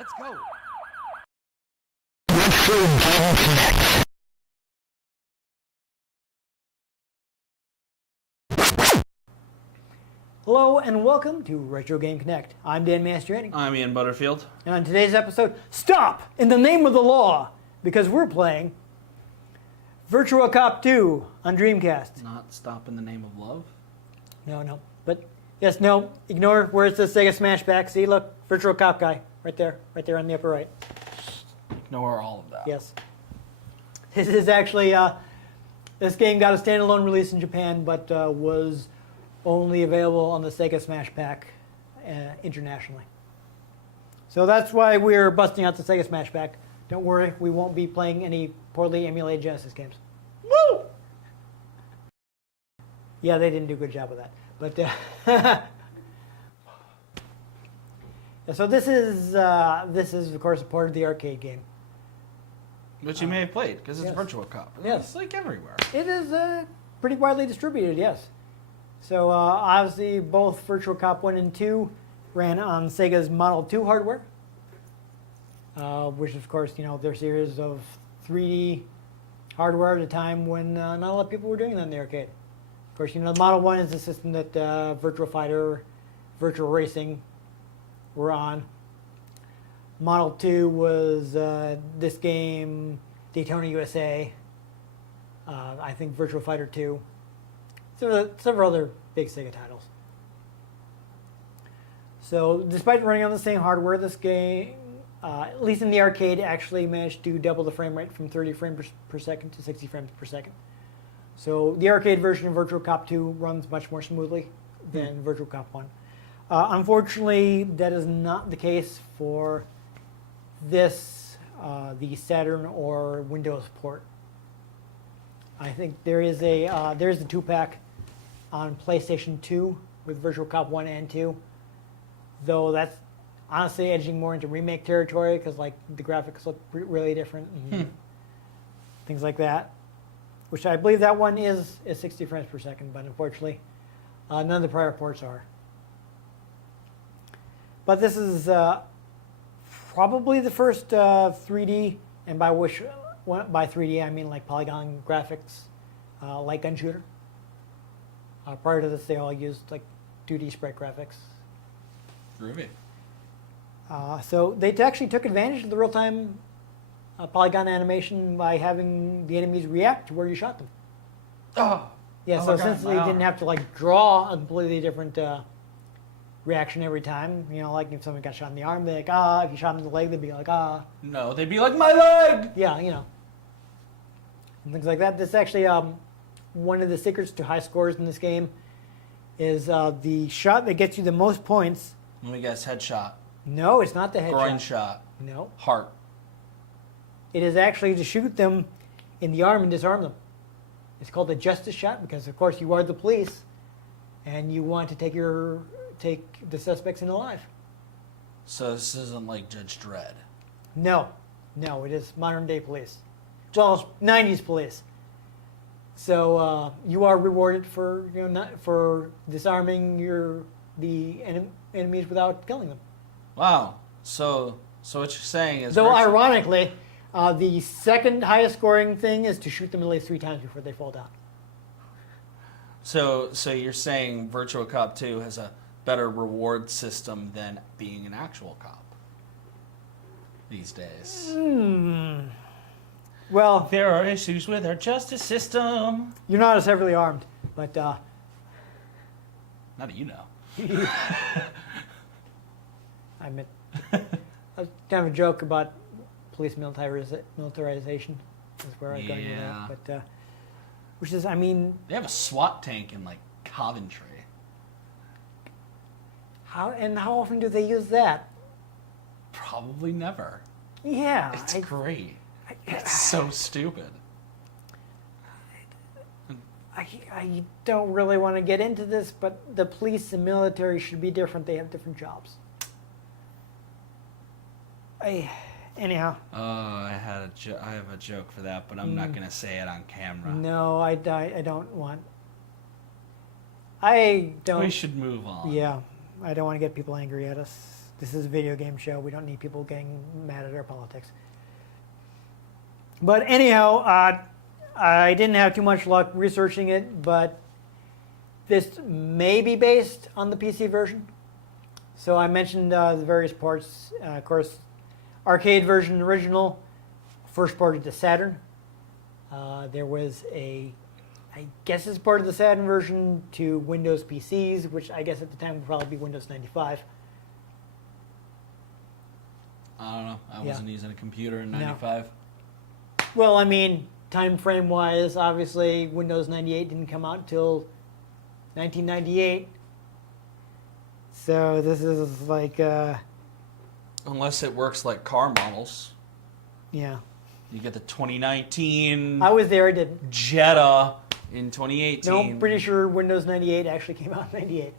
Let's go. Hello and welcome to Retro Game Connect. I'm Dan Mastriani. I'm Ian Butterfield. And on today's episode, stop in the name of the law, because we're playing Virtua Cop 2 on Dreamcast. Not Stop in the Name of Love? No. But yes, no, ignore where's the Sega Smashback. See, look, Virtua Cop guy, right there on the upper right. Ignore all of that. Yes. This is actually, this game got a standalone release in Japan, but was only available on the Sega Smash Pack internationally. So that's why we're busting out the Sega Smash Pack. Don't worry, we won't be playing any poorly emulated Genesis games. Woo! Yeah, they didn't do a good job of that. But yeah, so this is of course a part of the arcade game. Which you may have played, because it's yes. Virtua Cop. Yes. It's like everywhere. It is pretty widely distributed, yes. So obviously both Virtua Cop 1 and 2 ran on Sega's Model 2 hardware, which of course, you know, their series of 3D hardware at a time when not a lot of people were doing that in the arcade. Of course, you know, the Model 1 is the system that Virtua Fighter, Virtua Racing were on. Model 2 was this game, Daytona USA, I think Virtua Fighter 2. Several other big Sega titles. So, despite running on the same hardware, this game, at least in the arcade, actually managed to double the frame rate from 30 frames per second to 60 frames per second. So, the arcade version of Virtua Cop 2 runs much more smoothly than Virtua Cop 1. Unfortunately, that is not the case for this, the Saturn or Windows port. I think there's the 2-pack on PlayStation 2 with Virtua Cop 1 and 2, though that's honestly edging more into remake territory because like the graphics look really different and things like that. Which I believe that one is 60 frames per second, but unfortunately, none of the prior ports are. But this is probably the first 3D, and by 3D I mean like polygon graphics, light gun shooter. Prior to this, they all used like 2D sprite graphics. Groovy. So they actually took advantage of the real-time polygon animation by having the enemies react to where you shot them. Oh. Yeah, so since they didn't have to like draw a completely different reaction every time, you know, like if someone got shot in the arm, they'd be like, ah. If you shot them in the leg, they'd be like, ah. No, they'd be like, my leg! Yeah, you know. And things like that. This is actually one of the secrets to high scores in this game is the shot that gets you the most points. Let me guess, headshot. No, it's not the headshot. Groin shot. No. Heart. It is actually to shoot them in the arm and disarm them. It's called a justice shot because, of course, you are the police and you want to take the suspects in alive. So this isn't like Judge Dredd. No, it is modern day police. Well, 90s police. So you are rewarded for for disarming the enemies without killing them. Wow. So what you're saying is... Though ironically, the second highest scoring thing is to shoot them at least 3 times before they fall down. So you're saying Virtua Cop 2 has a better reward system than being an actual cop these days? Well, there are issues with our justice system. You're not as heavily armed, but... Not that you know. I admit. That's kind of a joke about police militarization. Is where I'm going with that. But, which is, I mean... They have a SWAT tank in, like, Coventry. How often do they use that? Probably never. Yeah. It's great. It's so stupid. I don't really want to get into this, but the police and military should be different. They have different jobs. Anyhow. Oh, I have a joke for that, but I'm not going to say it on camera. No, I don't want. I don't. We should move on. Yeah, I don't want to get people angry at us. This is a video game show. We don't need people getting mad at our politics. But anyhow, I didn't have too much luck researching it, but this may be based on the PC version. So I mentioned the various ports. Of course, arcade version original, first ported to Saturn. There was I guess it's part of the Saturn version to Windows PCs, which I guess at the time would probably be Windows 95. I don't know. I wasn't using a computer in 95. Well, I mean, time frame wise, obviously Windows 98 didn't come out until 1998. So this is like, Unless it works like car models. yeah. You get the 2019 I was there, I didn't. Jetta in 2018. No, pretty sure Windows 98 actually came out in 98.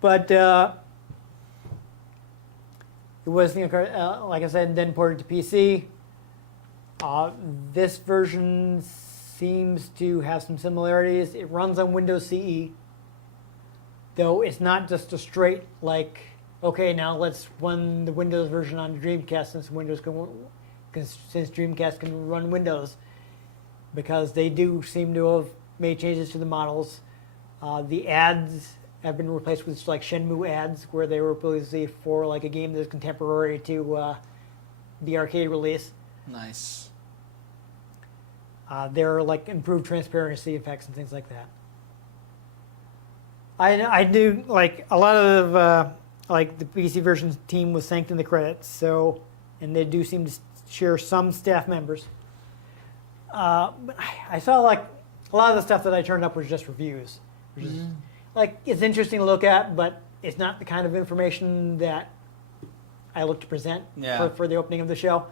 But it was, like I said, then ported to PC. This version seems to have some similarities. It runs on Windows CE, though it's not just a straight like, okay, now let's run the Windows version on the Dreamcast since Dreamcast can run Windows, because they do seem to have made changes to the models. The ads have been replaced with like Shenmue ads, where they were previously for like a game that's contemporary to the arcade release. Nice. There are like improved transparency effects and things like that. I do like a lot of like the PC version team was thanked in the credits, so, and they do seem to share some staff members. But I saw like a lot of the stuff that I turned up was just reviews, which is like, it's interesting to look at, but it's not the kind of information that I look to present for the opening of the show.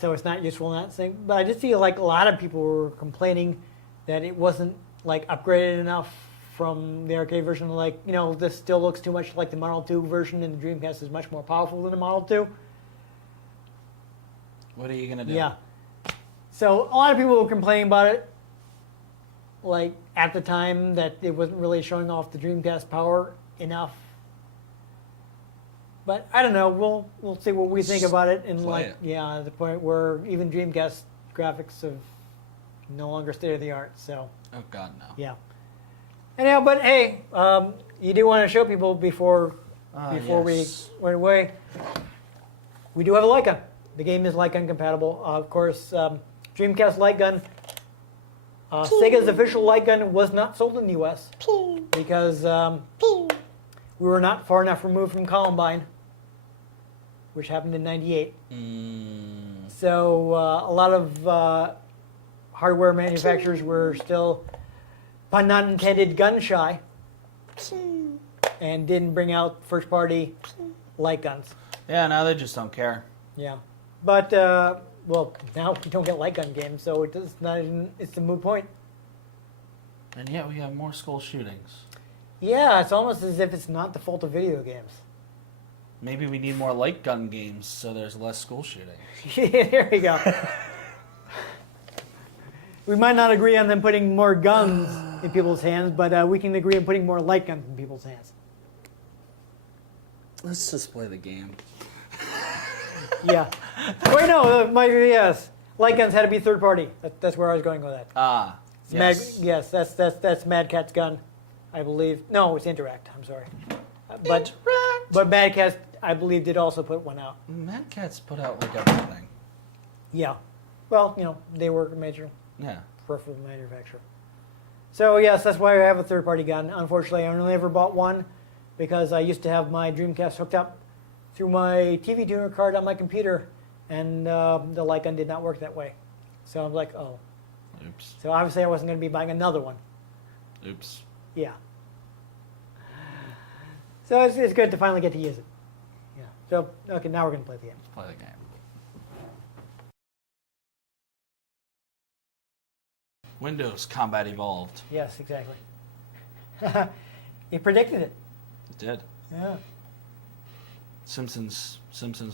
So it's not useful in that thing. But I just feel like a lot of people were complaining that it wasn't like upgraded enough from the arcade version. Like, you know, this still looks too much like the Model 2 version, and the Dreamcast is much more powerful than the Model 2. What are you going to do? Yeah. So a lot of people were complaining about it, like at the time, that it wasn't really showing off the Dreamcast power enough. But I don't know. We'll see what we think about it. And the point where even Dreamcast graphics are no longer state of the art. So. Oh God, no. Yeah. Anyhow, but hey, you do want to show people before we went away. We do have a light gun. The game is light gun compatible. Of course, Dreamcast light gun. Sega's official light gun was not sold in the U.S. because we were not far enough removed from Columbine, which happened in '98. So a lot of hardware manufacturers were still, pun not intended, gun shy, and didn't bring out first-party light guns. Yeah, now they just don't care. Yeah, but well, now we don't get light gun games, so it's a moot point. And yet we have more school shootings. Yeah, it's almost as if it's not the fault of video games. Maybe we need more light gun games so there's less school shooting. There you go. We might not agree on them putting more guns in people's hands, but we can agree on putting more light guns in people's hands. Let's just play the game. Yeah. Wait, no, yes. Light guns had to be third party. That's where I was going with that. Ah, yes. Yes, that's Mad Cat's gun, I believe. No, it's Interact. I'm sorry. But Mad Cat, I believe, did also put one out. Mad Cat's put out like everything. Yeah. Well, you know, they were a major Yeah. peripheral manufacturer. So yes, that's why I have a third-party gun. Unfortunately, I only ever bought one because I used to have my Dreamcast hooked up through my TV tuner card on my computer, and the light gun did not work that way. So I'm like, oh. Oops. So obviously I wasn't going to be buying another one. Oops. Yeah. So it's good to finally get to use it. Yeah. So, okay, now we're going to play the game. Let's play the game. Windows Combat Evolved. Yes, exactly. You predicted it. It did. Yeah. Simpsons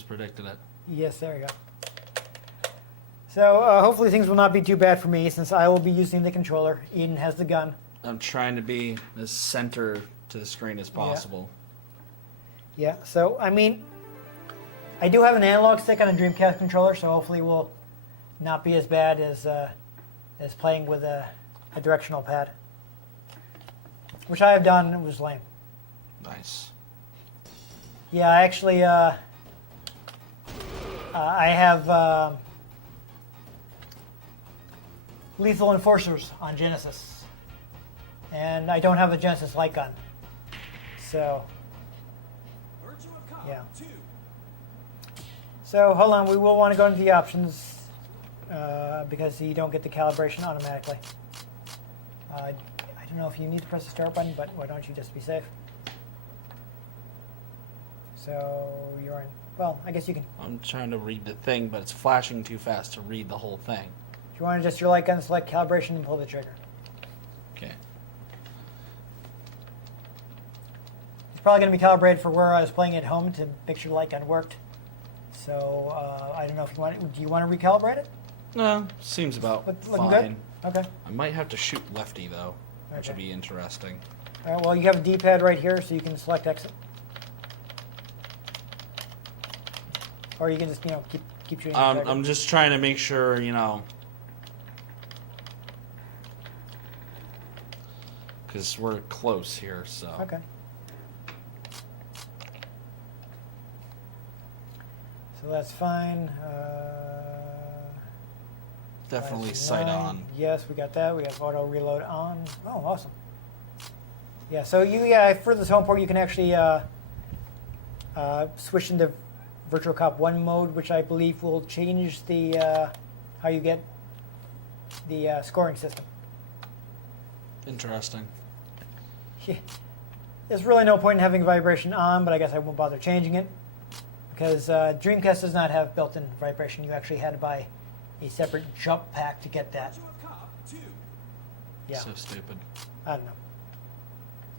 predicted it. Yes, there you go. So hopefully things will not be too bad for me since I will be using the controller. Eden has the gun. I'm trying to be as center to the screen as possible. Yeah, so, I mean, I do have an analog stick on a Dreamcast controller, so hopefully it will not be as bad as playing with a directional pad. Which I have done, and it was lame. Nice. Yeah, I actually, I have Lethal Enforcers on Genesis. And I don't have a Genesis light gun. So, yeah. So, hold on, we will want to go into the options because you don't get the calibration automatically. I don't know if you need to press the start button, but why don't you just be safe? So, you're in. Well, I guess you can. I'm trying to read the thing, but it's flashing too fast to read the whole thing. If you want to adjust your light gun, select calibration and pull the trigger. Okay. It's probably going to be calibrated for where I was playing at home to make sure the light gun worked. So, I don't know if you want. Do you want to recalibrate it? No, seems about Looking fine. good? Okay. I might have to shoot lefty, though, which would Okay. be interesting. All right, well, you have a D-pad right here, so you can select exit. Or you can just, keep shooting. the trigger. I'm just trying to make sure, because we're close here, so. Okay. So that's fine. Definitely Flash sight 9. on. Yes, we got that. We have auto reload on. Oh, awesome. Yeah, so for this home port, you can actually switch into Virtual Cop 1 mode, which I believe will change the how you get the scoring system. Interesting. Yeah. There's really no point in having vibration on, but I guess I won't bother changing it because Dreamcast does not have built-in vibration. You actually had to buy a separate jump pack to get that. Yeah, So stupid. I don't know.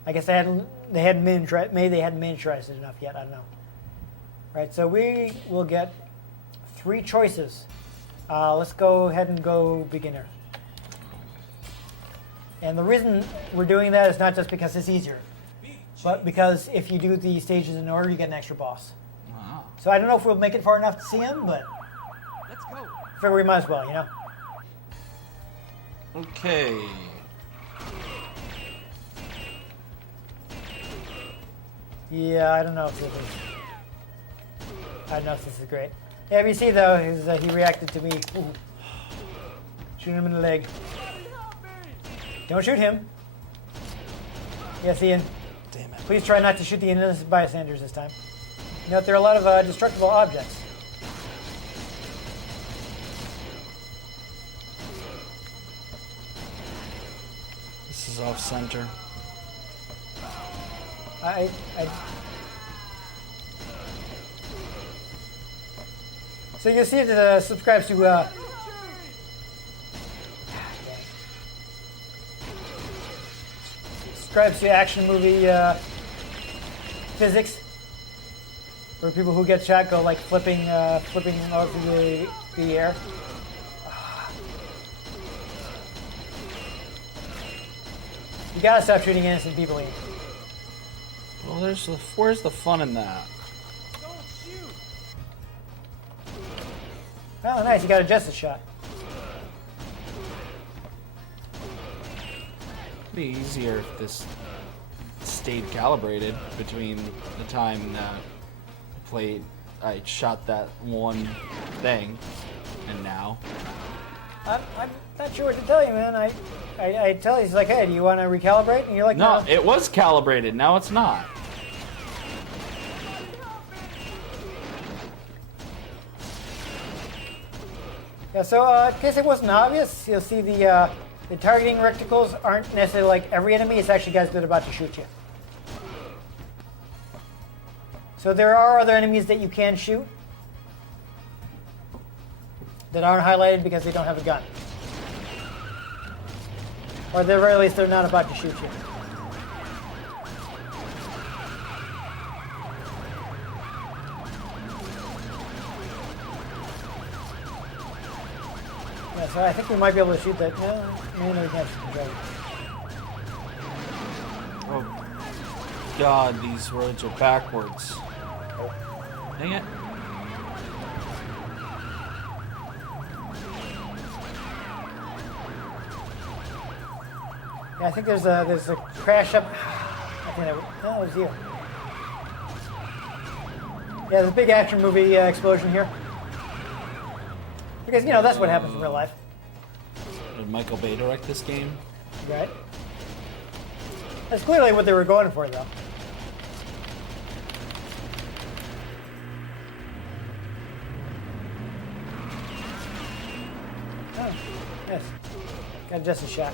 I guess they hadn't miniaturized it enough yet. I don't know. Right, so we will get 3 choices. Let's go ahead and go beginner. And the reason we're doing that is not just because it's easier, but because if you do the stages in order, you get an extra boss. Wow. So I don't know if we'll make it far enough to see him, but Let's go. figure we might as well, Okay. Yeah, I don't know if this is. I don't know if this is great. Yeah, you see though, he reacted to me. Ooh. Shooting him in the leg. Don't shoot him. Yes, Ian. Damn it. Please try not to shoot the innocent bystanders this time. Note there are a lot of destructible objects. This is off center. I So you'll see that subscribes to subscribes to action movie physics, where people who get shot go like flipping over the air. You gotta stop shooting innocent people here. Well, where's the fun in that? Oh, nice, you got a justice shot. It'd be easier if this stayed calibrated between the time I shot that one thing and now. I'm not sure what to tell you, man. I tell you, he's like, hey, do you want to recalibrate? And you're like, No, no. it was calibrated. Now it's not. Yeah, so in case it wasn't obvious, you'll see the targeting reticles aren't necessarily like every enemy. It's actually guys that are about to shoot you. So there are other enemies that you can shoot that aren't highlighted because they don't have a gun. Or at the very least, they're not about to shoot you. Yeah, so I think we might be able to shoot that. No, we can't shoot the dragon. Oh, God, these roads are backwards. Dang it. Yeah, I think there's a crash up. I think that was you. Yeah, there's a big action movie explosion here. Because, that's what happens in real life. Did Michael Bay direct this game? Right? That's clearly what they were going for, though. Oh, yes. Got just a shot.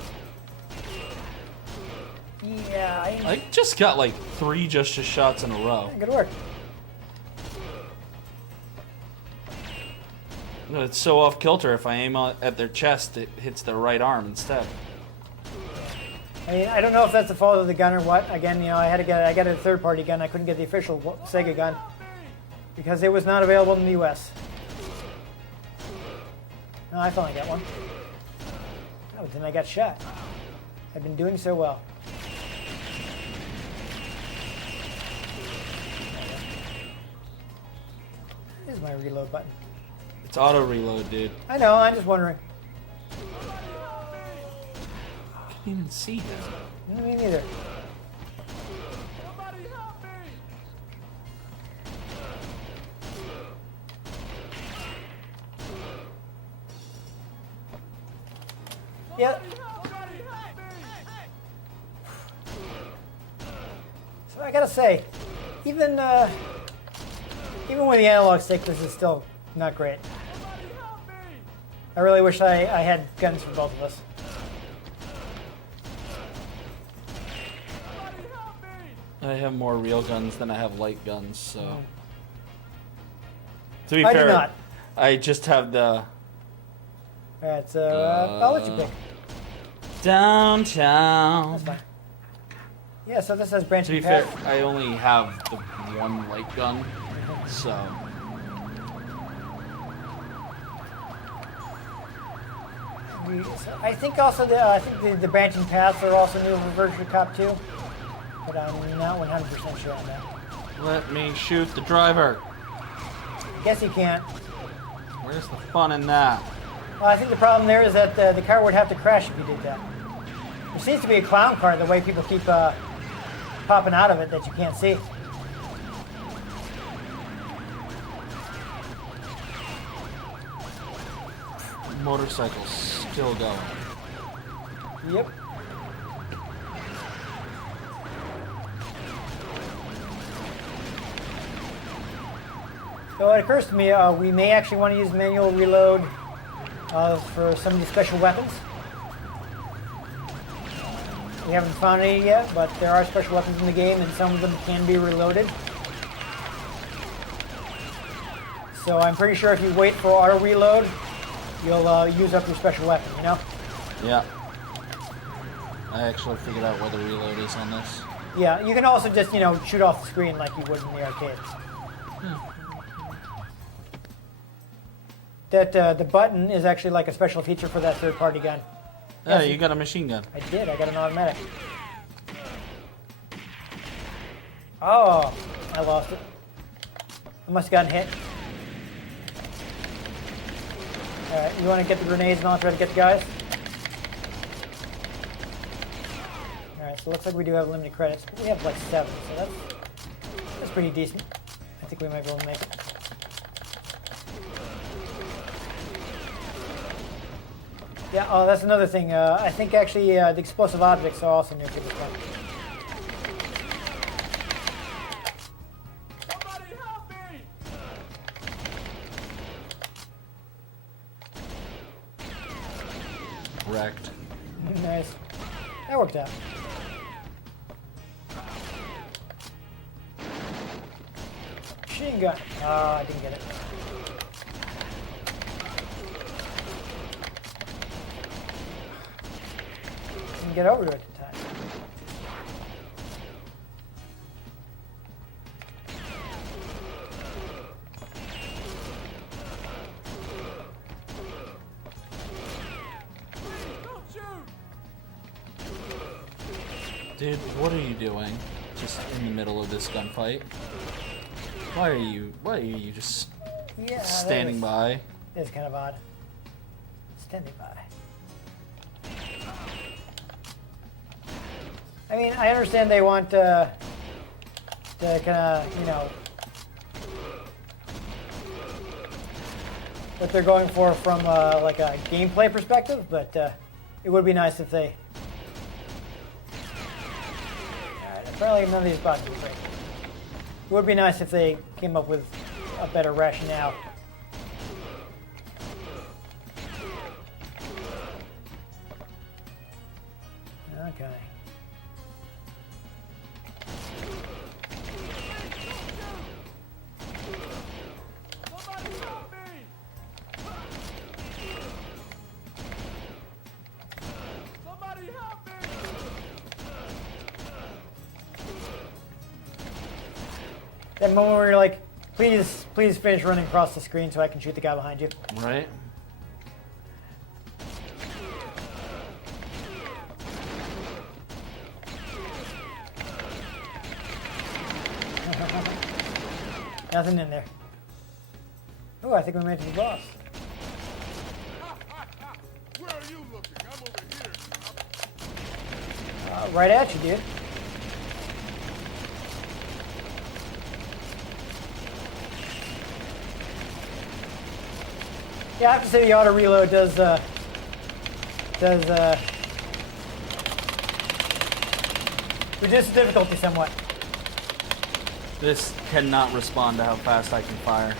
Yeah, I just got like 3 just shots in a row. Good work. It's so off kilter. If I aim at their chest, it hits their right arm instead. I mean, I don't know if that's the fault of the gun or what. Again, I got a third-party gun. I couldn't get the official Sega gun because it was not available in the U.S. No, I finally got one. Oh, but then I got shot. I've been doing so well. Here's my reload button. It's auto reload, dude. I know. I'm just wondering. I can't even see him. Me neither. Yeah. So I gotta say, even with the analog stick, this is still not great. I really wish I had guns for both of us. I have more real guns than I have light guns, so. To be I fair, do not. I just have the Alright, so I'll let you pick. downtown. That's fine. Yeah, so this has To branching be fair, paths. I only have the one light gun, so. I think also the branching paths are also new for Virtua Cop 2, but I'm not 100% sure on that. Let me shoot the driver. Guess you can't. Where's the fun in that? Well, I think the problem there is that the car would have to crash if you did that. There seems to be a clown car the way people keep popping out of it that you can't see. Motorcycle's still going. Yep. So it occurs to me we may actually want to use manual reload for some of the special weapons. We haven't found any yet, but there are special weapons in the game, and some of them can be reloaded. So I'm pretty sure if you wait for auto reload, you'll use up your special weapon, you know? Yeah. I actually figured out where the reload is on this. Yeah, you can also just, shoot off the screen like you would in the arcade. That the button is actually like a special feature for that third-party gun. Yeah, Yes, you got a machine gun. I did. I got an automatic. Oh, I lost it. I must have gotten hit. All right, you want to get the grenades and I'll try to get the guys? All right, so it looks like we do have limited credits. We have like 7, so that's pretty decent. I think we might be able to make it. Yeah, oh, that's another thing. I think actually the explosive objects are also new to this one. Somebody help me! Wrecked. Nice. That worked out. Machine gun. Ah, I didn't get it. Didn't get over to it at the time. Don't shoot! Dude, what are you doing? Just in the middle of this gunfight. Why are you just Yeah, standing by? It's kind of odd. Standing by. I mean, I understand they want to kind of, you know, what they're going for from like a gameplay perspective, but it would be nice if they. Alright, apparently none of these boxes are break. It would be nice if they came up with a better rationale. Okay. Somebody help me! Somebody help me! That moment where you're like, please finish running across the screen so I can shoot the guy behind you. Right? Nothing in there. Oh, I think we made it to the boss. Where are you looking? I'm over here. Right at you, dude. Yeah, I have to say the auto reload does reduce the difficulty somewhat. This cannot respond to how fast I can fire.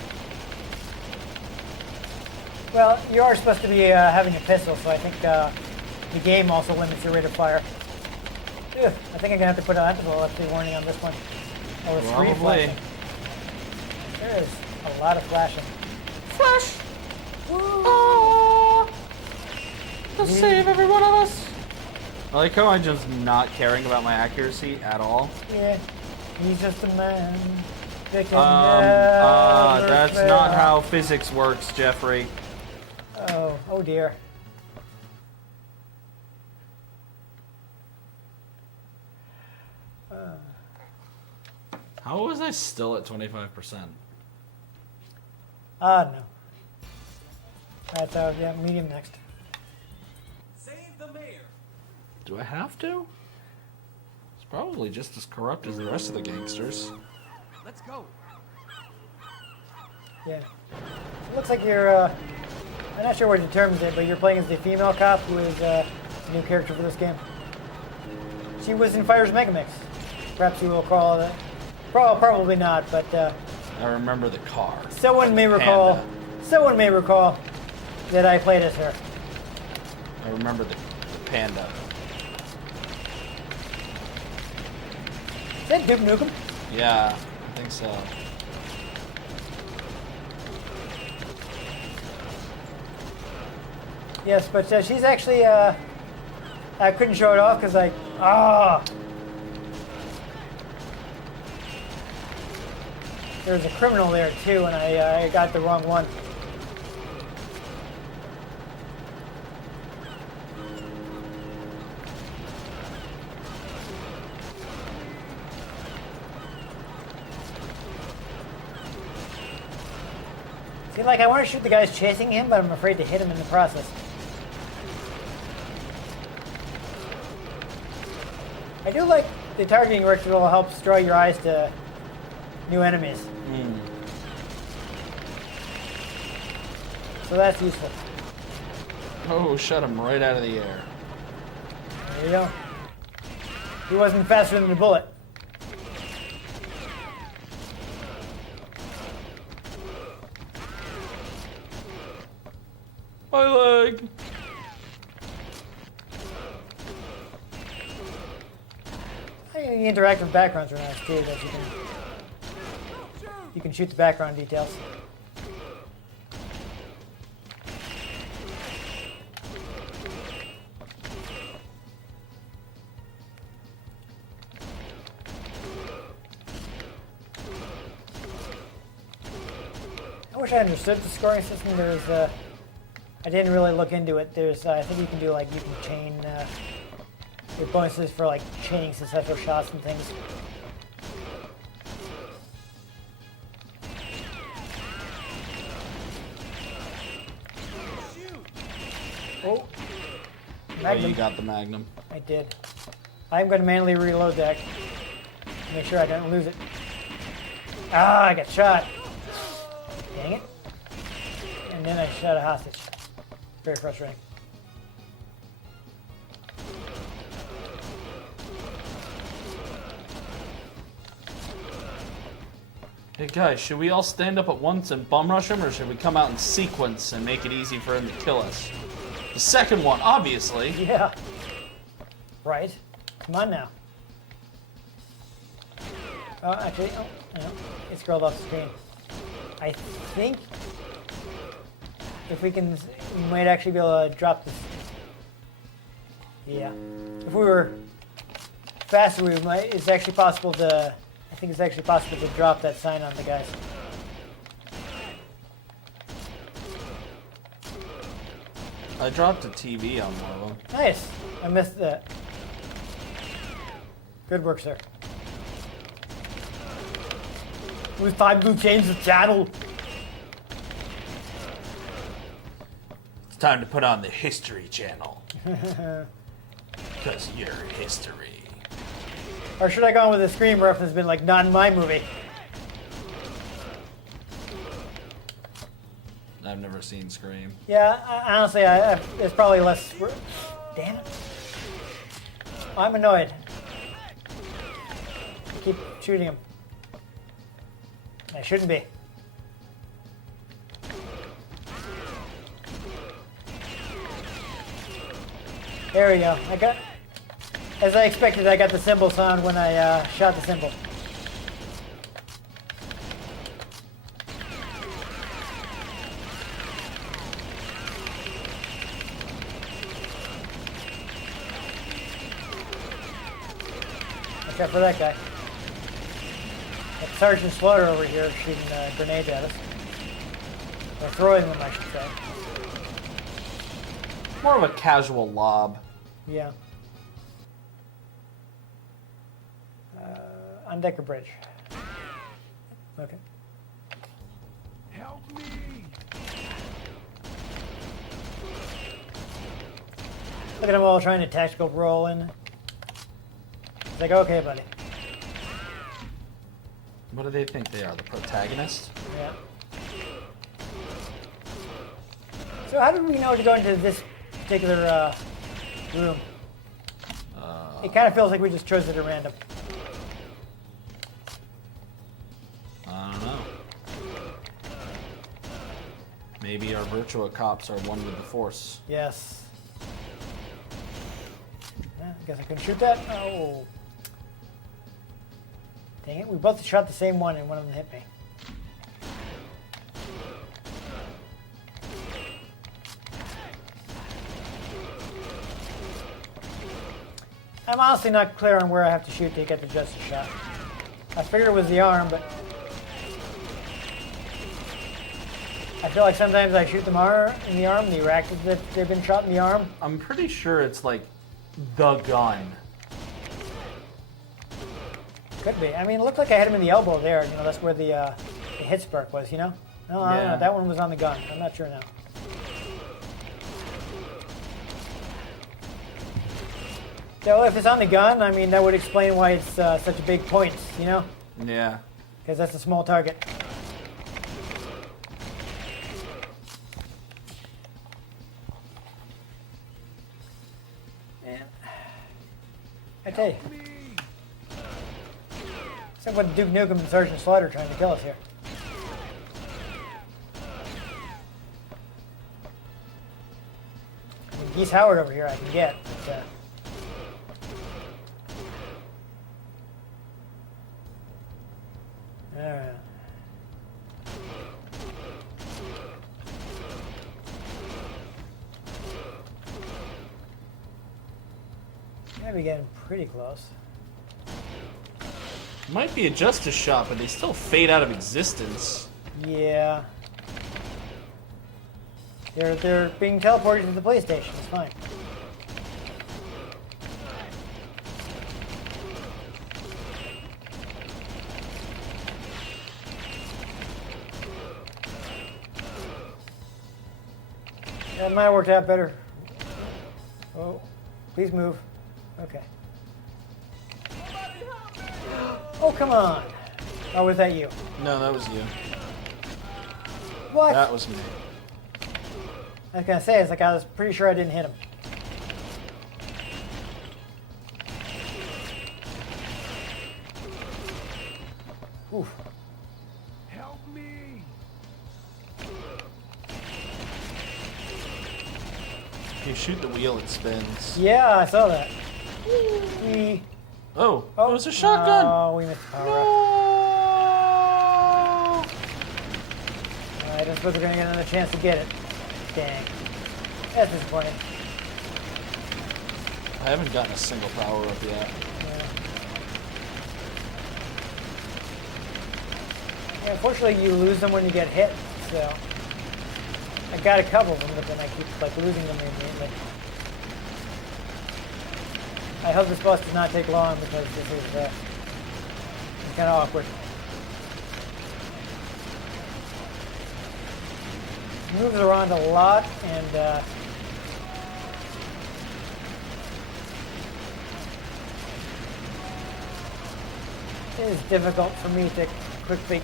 Well, you are supposed to be having a pistol, so I think the game also limits your rate of fire. Ugh, I think I'm gonna have to put an epilepsy warning on this one. Or a screen Probably. flashing. There is a lot of flashing. Flash! Oh! To save every one of us! I like how I'm just not caring about my accuracy at all. Yeah, he's just a man. That can never That's fail. not how physics works, Jeffrey. Oh dear. How was I still at 25%? No. That's yeah, medium next. Save the mayor. Do I have to? It's probably just as corrupt as the rest of the gangsters. Let's go. Yeah. It looks like you're, I'm not sure what determines it, but you're playing as the female cop who is a new character for this game. She was in Fighter's Megamix. Perhaps you will recall that. Probably not, but I remember the car. someone may recall. Panda. Someone may recall that I played as her. I remember the panda. Is that Duke Nukem? Yeah, I think so. Yes, but she's actually. I couldn't show it off because There's a criminal there too, and I got the wrong one. See, like I want to shoot the guys chasing him, but I'm afraid to hit him in the process. I do like the targeting ritual helps draw your eyes to new enemies. So that's useful. Oh, shut him right out of the air. There you go. He wasn't faster than the bullet. My leg! The interactive backgrounds are nice too, that you can shoot the background details. I wish I understood the scoring system. There's I didn't really look into it. There's I think you can do like you can chain with bonuses for like chaining successful shots and things. Oh. Oh, Magnum. you got the Magnum. I did. I'm going to manually reload that. Make sure I don't lose it. Ah, I got shot. Dang it. And then I shot a hostage. Very frustrating. Hey guys, should we all stand up at once and bum rush him, or should we come out in sequence and make it easy for him to kill us? The second one, obviously. Yeah. Right. Come on now. Oh, actually, oh, no. It scrolled off the screen. I think if we can, we might actually be able to drop this. Yeah. If we were faster, we might. It's actually possible to. I think it's actually possible to drop that sign on the guys. I dropped a TV on one of them. Nice. I missed that. Good work, sir. It was time to change the channel. It's time to put on the History Channel. Because you're history. Or should I go on with a Scream reference? Been like, not in my movie. I've never seen Scream. Yeah, honestly, it's probably less. Damn it! I'm annoyed. I keep shooting him. I shouldn't be. There we go. I got. As I expected, I got the cymbal sound when I shot the cymbal. Watch out for that guy. Got Sergeant Slaughter over here shooting grenades at us. Or throwing them, I should say. More of a casual lob. Yeah. On Decker Bridge. Okay. Help me! Look at them all trying to tactical roll in. It's like, okay, buddy. What do they think they are? The protagonist? Yeah. So how did we know to go into this particular room? It kind of feels like we just chose it at random. I don't know. Maybe our Virtua cops are one with the Force. Yes. Yeah, I guess I couldn't shoot that. Oh. Dang it, we both shot the same one and one of them hit me. I'm honestly not clear on where I have to shoot to get the justice shot. I figured it was the arm, but I feel like sometimes I shoot them in the arm, and they react as if they've been shot in the arm. I'm pretty sure it's like the gun. Could be. I mean, it looked like I hit him in the elbow there. You know, that's where the hit spark was, you know? No, I don't know. That one was on the gun. I'm not sure now. So if it's on the gun, I mean, that would explain why it's such a big point, you know? Yeah. Because that's a small target. Man. I tell you. Except what Duke Nukem and Sergeant Slaughter trying to kill us here. I mean, Geese Howard over here I can get, but, Alright. Yeah, we're getting pretty close. Might be a justice shot, but they still fade out of existence. Yeah. They're being teleported to the police station. It's fine. That might have worked out better Oh, please move. Okay. Oh, come on. Oh, was that you? No, that was you. What? That was me. I was gonna say, it's like I was pretty sure I didn't hit him. Oof. Help me! If you shoot the wheel, it spins. Yeah, I saw that. We... Oh, it was a shotgun! Oh, we missed power up. No! I don't suppose we're gonna get another chance to get it. Dang. That's disappointing. I haven't gotten a single power up yet. Yeah, unfortunately, you lose them when you get hit, so... I got a couple of them, but then I keep, like, losing them immediately. I hope this boss does not take long, because this is, kind of awkward. Moves around a lot, and, it is difficult for me to quickly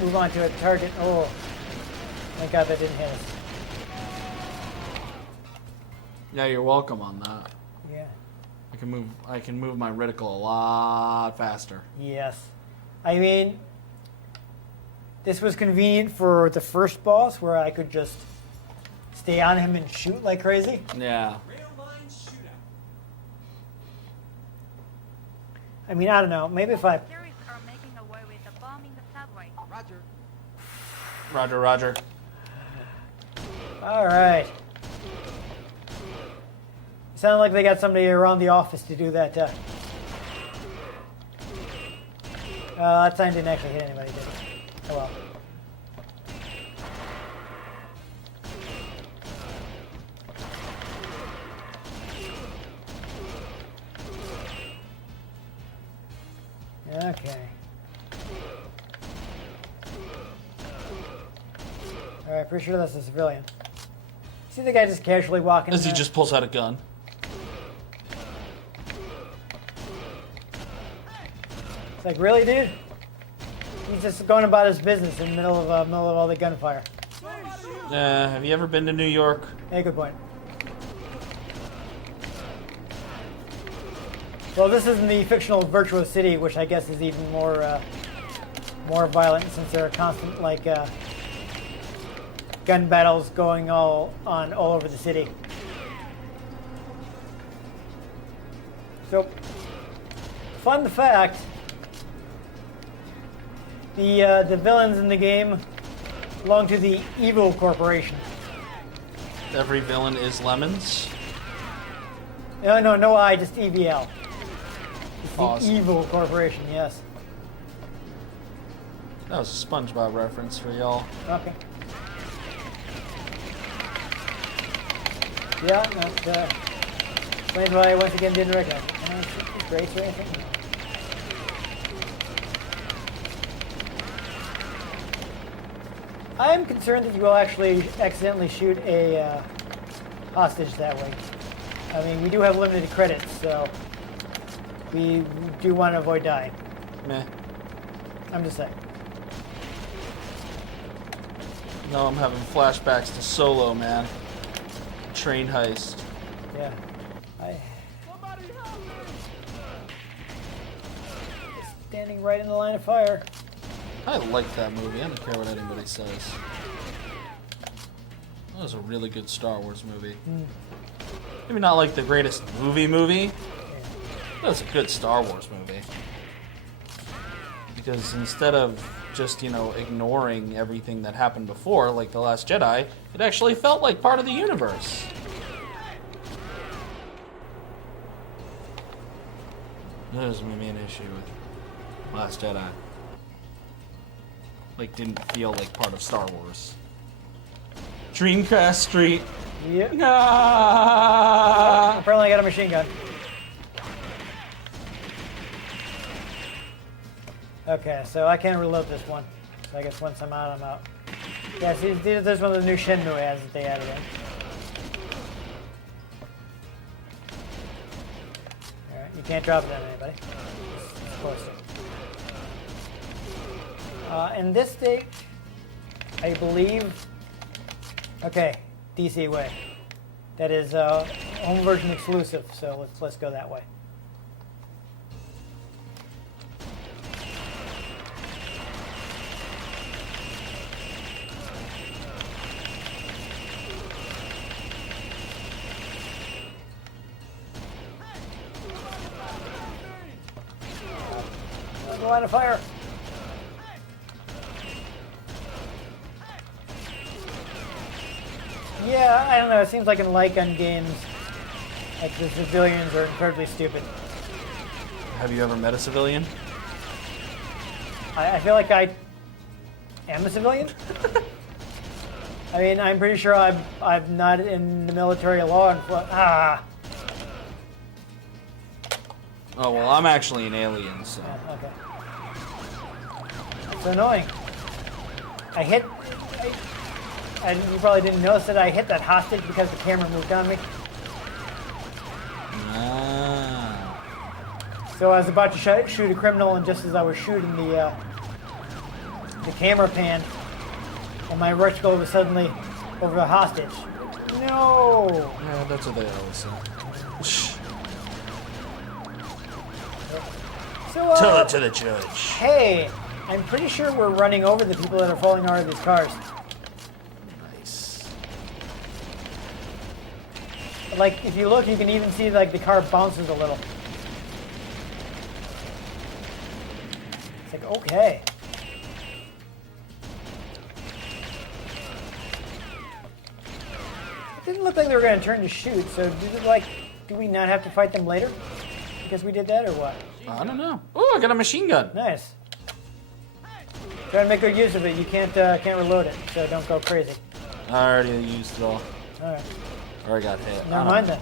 move on to a target. Oh, thank God that didn't hit us. Yeah, you're welcome on that. Yeah. I can move my reticle a lot faster. Yes. I mean, this was convenient for the first boss where I could just stay on him and shoot like crazy. Yeah. I mean, I don't know. Maybe if I... Terrorists are making away with the bomb in the subway. Roger. Roger, roger. All right. Sounded like they got somebody around the office to do that. That time didn't actually hit anybody, did it? Oh well. Okay. Alright, pretty sure that's a civilian. See the guy just casually walking As in he there? just pulls out a gun. It's like, really, dude? He's just going about his business in the middle of all the gunfire. Have you ever been to New York? Hey, good point. Well, this is in the fictional Virtua City, which I guess is even more violent since there are constant gun battles going all over the city. So, fun fact: the villains in the game belong to the Evil Corporation. Every villain is lemons. No, I just EVL. It's the Awesome. Evil Corporation, yes. That was a SpongeBob reference for y'all. Okay. Yeah, that explains why I once again didn't recognize it. Can I shoot these grates or anything? No. I'm concerned that you will actually accidentally shoot a hostage that way. I mean, we do have limited credits, so we do want to avoid dying. Meh. I'm just saying. No, I'm having flashbacks to Solo, man. Train heist. Yeah. Somebody help me! Standing right in the line of fire. I like that movie. I don't care what anybody says. That was a really good Star Wars movie. Maybe not like the greatest movie, but it was a good Star Wars movie. Because instead of just, ignoring everything that happened before, like The Last Jedi, it actually felt like part of the universe. That was maybe an issue with Last Jedi. Didn't feel like part of Star Wars. Dreamcast Street. Yep. Ah! Apparently I got a machine gun. Okay, so I can't reload this one. So I guess once I'm out, I'm out. Yeah, see, this is one of the new Shenmue ads that they added in. can't drop it on anybody. It's close. And this stage, I believe. Okay, DC way. That is home version exclusive. So let's go that way. Go line of fire. Yeah, I don't know. It seems like in light gun games, like the civilians are incredibly stupid. Have you ever met a civilian? I feel like I am a civilian. I mean, I'm pretty sure I'm not in the military law enforcement. Oh, well, I'm actually an alien, so. Yeah, okay. It's annoying. And you probably didn't notice that I hit that hostage because the camera moved on me. Ah. So I was about to shoot a criminal, and just as I was shooting, the camera panned, and my reticle was suddenly over the hostage. No! Yeah, that's what they always say. So, Tell it to the judge. hey, I'm pretty sure we're running over the people that are falling out of these cars. Nice. Like, if you look, you can even see, like, the car bounces a little. It's like, okay. It didn't look like they were going to turn to shoot, so do we not have to fight them later? Because we did that, or what? I don't know. Oh, I got a machine gun. Nice. Try to make good use of it. You can't reload it, so don't go crazy. I already used it all. All right. Or I got hit. Never mind then.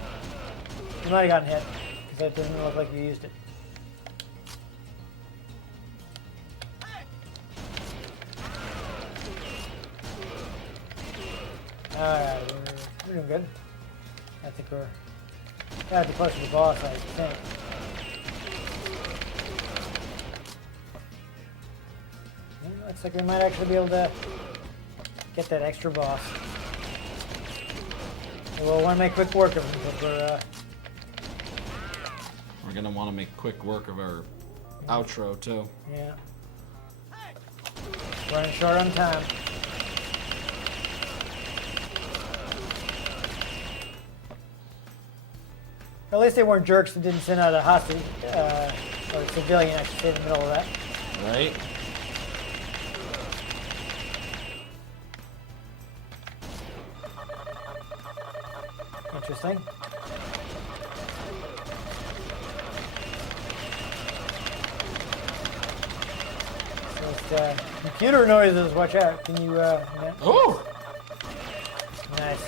You might have gotten hit, because that doesn't look like you used it. Alright, we're doing good. I think we're gotta be close to the boss, I think. Looks like we might actually be able to get that extra boss. We'll want to make quick work of him because We're gonna want to make quick work of our outro too. yeah. Running short on time. At least they weren't jerks that didn't send out a hostage or a civilian, I should say, in the middle of that. Right? Interesting. So it's, computer noises, watch out. Can you, Oh! Nice.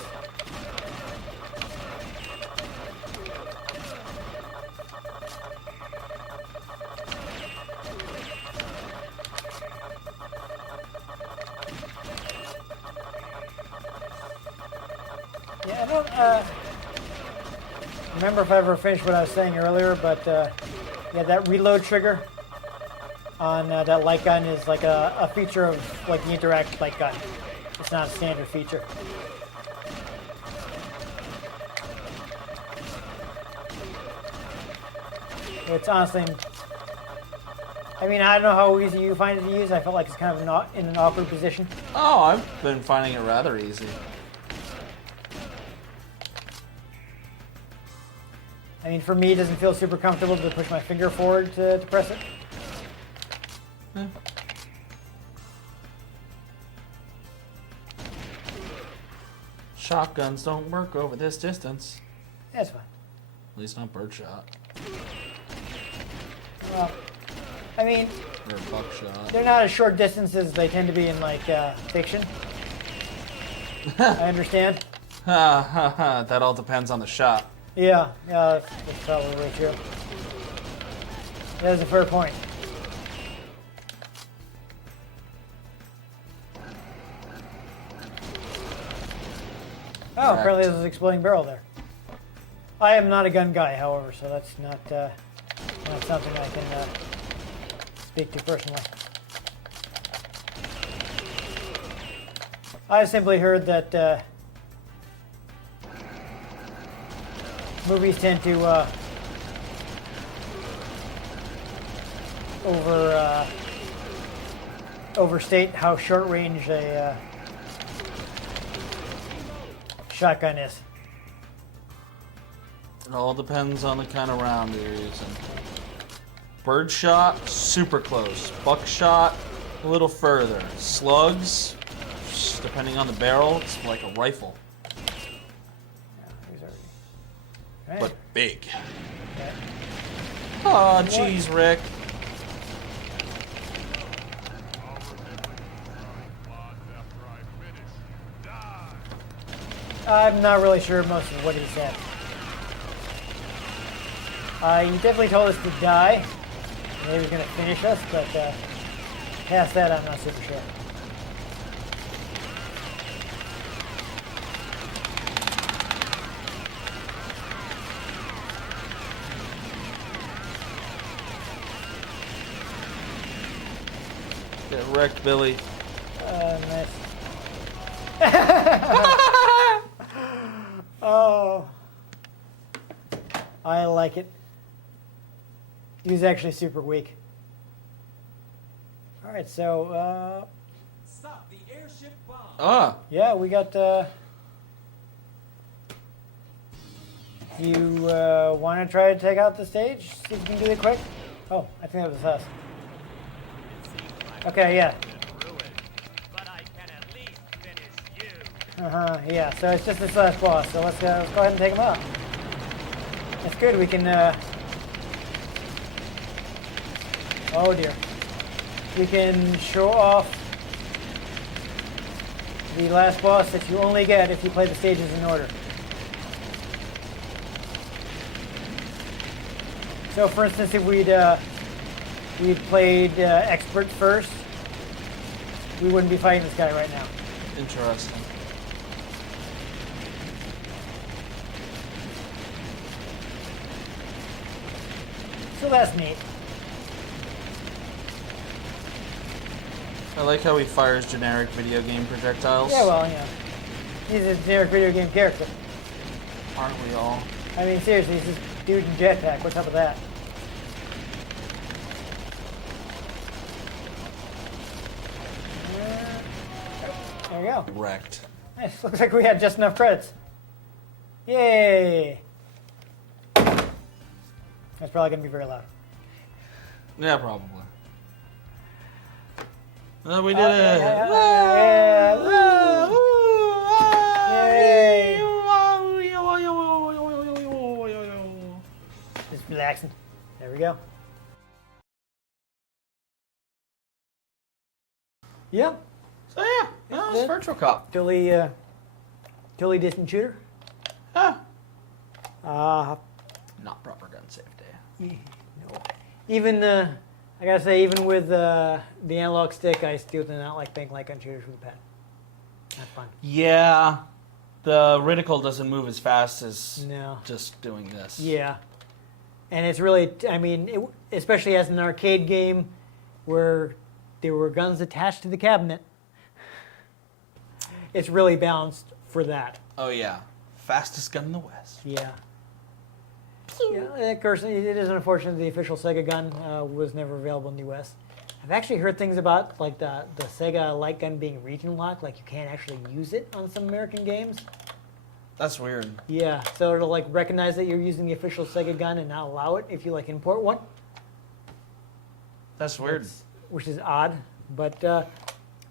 Yeah, I don't remember if I ever finished what I was saying earlier, but yeah, that reload trigger on that light gun is like a feature of like the interact light gun. It's not a standard feature. It's honestly, I mean, I don't know how easy you find it to use. I felt like it's kind of not in an awkward position. Oh, I've been finding it rather easy. I mean, for me, it doesn't feel super comfortable to push my finger forward to press it. Shotguns don't work over this distance. That's fine. At least not birdshot. Well, I mean, Or buckshot. they're not as short distances as they tend to be in, like, fiction. I understand. Ha ha ha, that all depends on the shot. Yeah, that's probably true. That is a fair point. Oh, apparently there's an exploding barrel there. I am not a gun guy, however, so that's not Not something I can speak to personally. I've simply heard that movies tend to overstate how short range a shotgun is. It all depends on the kind of round you're using. Birdshot, super close. Buckshot, a little further. Slugs, depending on the barrel, it's like a rifle. Yeah, these are. Right. But big. Okay. Oh, jeez, Rick. I'm not really sure most of what he said. He definitely told us to die. Maybe he's going to finish us, but past that, I'm not super sure. Get wrecked, Billy. Nice. Oh. I like it. He was actually super weak. All right, so Stop the airship bomb. Ah, yeah, we got. You want to try to take out the stage? See if you can do it quick. Oh, I think that was us. Okay, yeah. But I can at least finish you. Yeah. So it's just this last boss. So let's go ahead and take him out. That's good. We can. Oh dear. We can show off the last boss that you only get if you play the stages in order. So, for instance, if we'd played expert first, we wouldn't be fighting this guy right now. interesting. So that's neat. I like how he fires generic video game projectiles. Yeah, well, he's a generic video game character. Aren't we all? I mean, seriously, he's this dude in jetpack. What's up with that? There you go. Wrecked. Nice. Looks like we had just enough credits. Yay! That's probably going to be very loud. Yeah, probably. Oh, we did Yeah, it! Yay! Just relaxing. There we go. Yeah. So yeah, that was That's it. Virtua Cop. Totally distant shooter. Ah, Not proper gun safety. No. Even I gotta say, even with the analog stick, I still do not like playing light gun shooters with a pad. Not fun. Yeah, the reticle doesn't move as fast as No. just doing this. Yeah. And it's really, I mean, especially as an arcade game where there were guns attached to the cabinet, it's really balanced for that. Oh yeah, fastest gun in the West. Yeah. Yeah, of course, it is unfortunate the official Sega gun was never available in the U.S. I've actually heard things about like the Sega light gun being region locked, like you can't actually use it on some American games. That's weird. Yeah, so it'll like recognize that you're using the official Sega gun and not allow it if you like import one. That's weird. Which is odd, but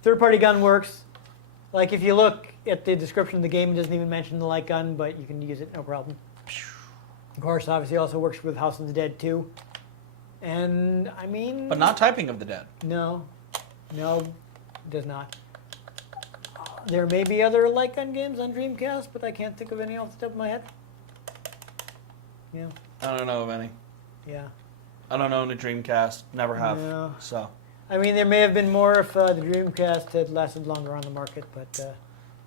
third-party gun works. Like if you look at the description of the game, it doesn't even mention the light gun, but you can use it no problem. Of course, obviously, also works with House of the Dead 2. And I mean, But not Typing of the Dead. no, it does not. There may be other light gun games on Dreamcast, but I can't think of any off the top of my head. Yeah, I don't know of any. yeah. I don't own a Dreamcast. Never have. No. So. I mean, there may have been more if the Dreamcast had lasted longer on the market, but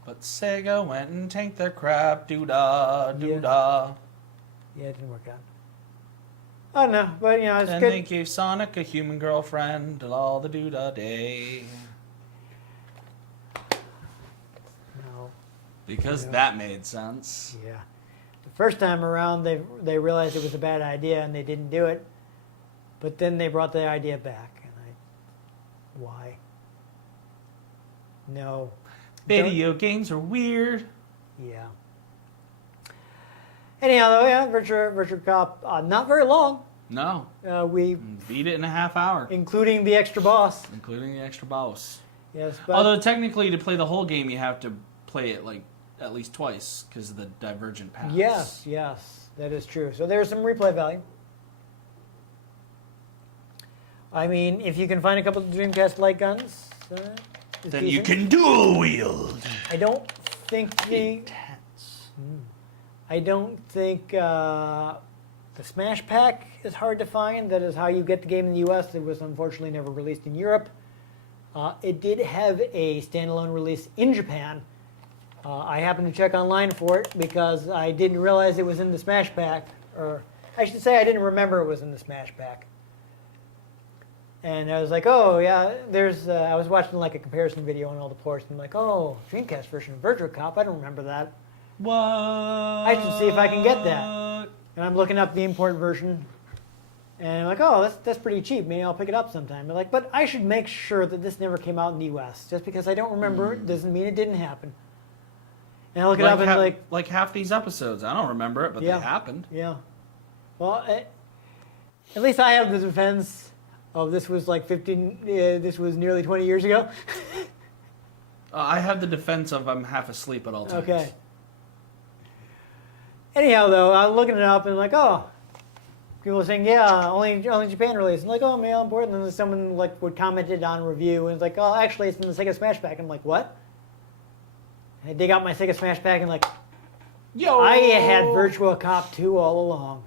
But Sega went and tanked their crap. Doo-dah, doo-dah. yeah, it didn't work out. I don't know, but it's And good. they gave Sonic a human girlfriend all the doo-da day. No. Because Yeah. that made sense. Yeah. The first time around, they realized it was a bad idea and they didn't do it. But then they brought the idea back, and why? No. Video games are weird. Yeah. Anyhow, though, yeah, Virtua Cop, not very long. No. We, Beat it in a half hour. including the extra boss. Including the extra boss. Yes, but Although technically to play the whole game you have to play it like at least twice because of the divergent paths. yes, that is true. So there's some replay value. I mean, if you can find a couple of Dreamcast light guns, it's Then you decent. can dual wield. I don't think the Smash Pack is hard to find. That is how you get the game in the U.S. It was unfortunately never released in Europe. It did have a standalone release in Japan. I happened to check online for it because I didn't realize it was in the Smash Pack, or I should say I didn't remember it was in the Smash Pack. And I was like, oh yeah, I was watching like a comparison video on all the ports, and I'm like, oh, Dreamcast version of Virtua Cop, I don't remember that. What? I should see if I can get that. And I'm looking up the import version, and I'm like, oh, that's pretty cheap. Maybe I'll pick it up sometime. They're like, but I should make sure that this never came out in the U.S. Just because I don't remember it doesn't mean it didn't happen. And I look it up and like half these episodes. I don't remember it, but Yeah. they happened. yeah. Well, at least I have the defense of this was like this was nearly 20 years ago. I have the defense of I'm half asleep at all times. Okay. Anyhow, though, I'm looking it up and I'm like, oh, people are saying, yeah, only Japan released. I'm like, oh, man, on board. And then someone like would commented on review and it's like, oh, actually, it's in the Sega Smash Pack. I'm like, what? And I dig out my Sega Smash Pack and like, Yo! I had Virtua Cop 2 all along.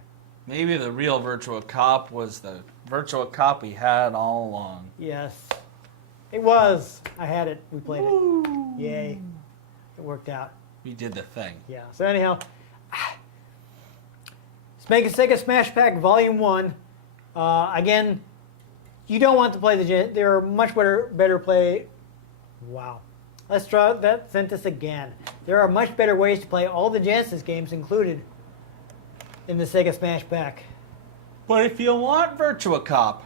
Maybe the real Virtua Cop was the Virtua Cop we had all along. Yes, it was. I had it. We played it. Yay! It worked out. We did the thing. Yeah. So anyhow, Sega Smash Pack Volume 1. Again, you don't want to play there are much better play. Wow. Let's try that sentence again. There are much better ways to play all the Genesis games included in the Sega Smash Pack. But if you want Virtua Cop,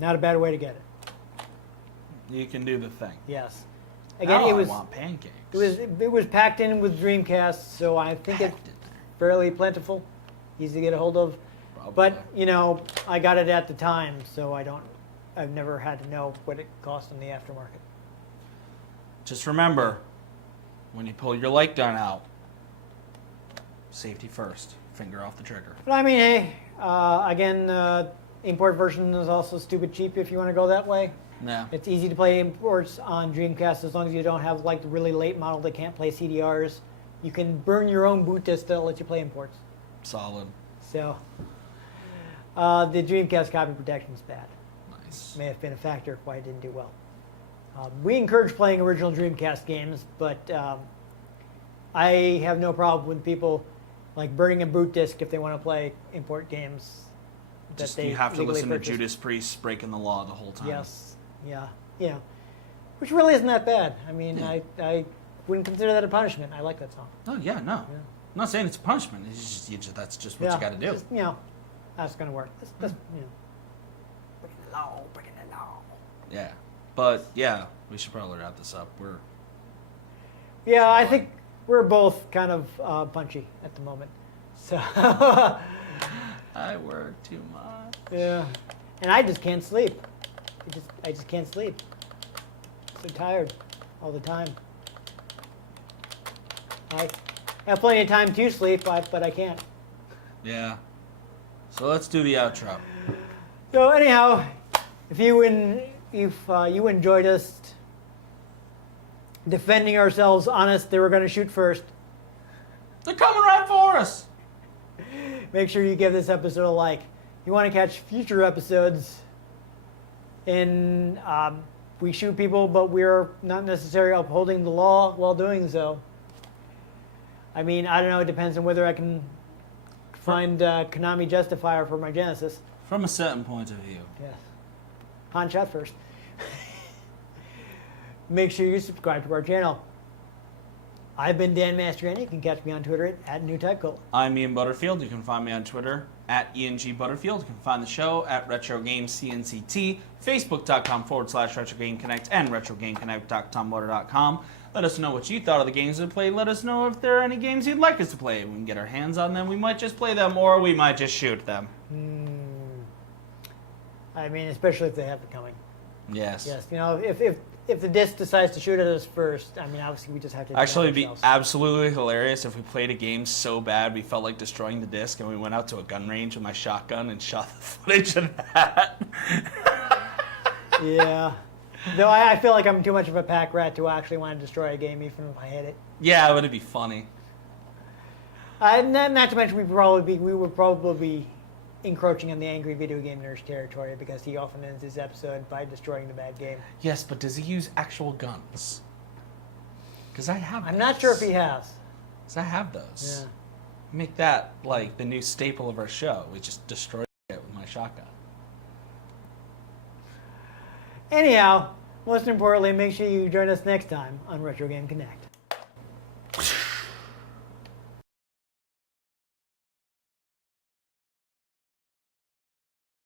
Not a bad way to get it. you can do the thing. Yes. Again, Now it was I want pancakes. it was packed in with Dreamcast, so I think it's Packed in there. fairly plentiful, easy to get a hold of. Probably. But I got it at the time, so I've never had to know what it cost in the aftermarket. Just remember, when you pull your light gun out, safety first. Finger off the trigger. But I mean, hey, again, import version is also stupid cheap if you want to go that way. Yeah. It's easy to play imports on Dreamcast as long as you don't have like the really late model that can't play CDRs. You can burn your own boot disk that'll let you play imports. Solid. So the Dreamcast copy protection is bad. Nice. May have been a factor why it didn't do well. We encourage playing original Dreamcast games, but I have no problem with people like burning a boot disk if they want to play import games. Just they you have to legally listen to purchased. Judas Priest breaking the law the whole time. Yes, yeah, which really isn't that bad. I mean, I wouldn't consider that a punishment. I like that song. Oh yeah, no. I'm not saying it's a punishment. It's just, that's just what you got to do. Just, that's going to work. That's breaking the law. Yeah, but yeah, we should probably wrap this up. Yeah, I think we're both kind of punchy at the moment. So I work too much. yeah, and I just can't sleep. I just can't sleep. So tired all the time. I have plenty of time to sleep, but I can't. Yeah. So let's do the outro. So anyhow, if you enjoyed us defending ourselves honest, they were going to shoot first. They're coming right for us. Make sure you give this episode a like. If you want to catch future episodes, we shoot people, but we're not necessarily upholding the law while doing so. I mean, I don't know. It depends on whether I can find Konami Justifier for my Genesis. From a certain point of view. Yes. Han shot first. Make sure you subscribe to our channel. I've been Dan Mastriani. You can catch me on Twitter at NewTechCola. I'm Ian Butterfield. You can find me on Twitter at ENG Butterfield. You can find the show at Retro Games CNCT, Facebook.com/RetroGameConnect, and RetroGameConnect.tumblr.com. Let us know what you thought of the games we played. Let us know if there are any games you'd like us to play. We can get our hands on them. We might just play them, or we might just shoot them. I mean, especially if they have it coming. Yes. Yes. You know, if the disc decides to shoot at us first, I mean, obviously we just have to. Actually, it'd be ourselves. absolutely hilarious if we played a game so bad we felt like destroying the disc, and we went out to a gun range with my shotgun and shot the footage of that. Yeah. Though I feel like I'm too much of a pack rat to actually want to destroy a game, even if I hit it. Yeah, but it'd be funny. Not to mention we would probably be encroaching on the angry video game nerd's territory because he often ends his episode by destroying the bad game. Yes, but does he use actual guns? Because I have. I'm not sure if he has. Because I have those. Yeah. Make that like the new staple of our show. We just destroy it with my shotgun. Anyhow, most importantly, make sure you join us next time on Retro Game Connect.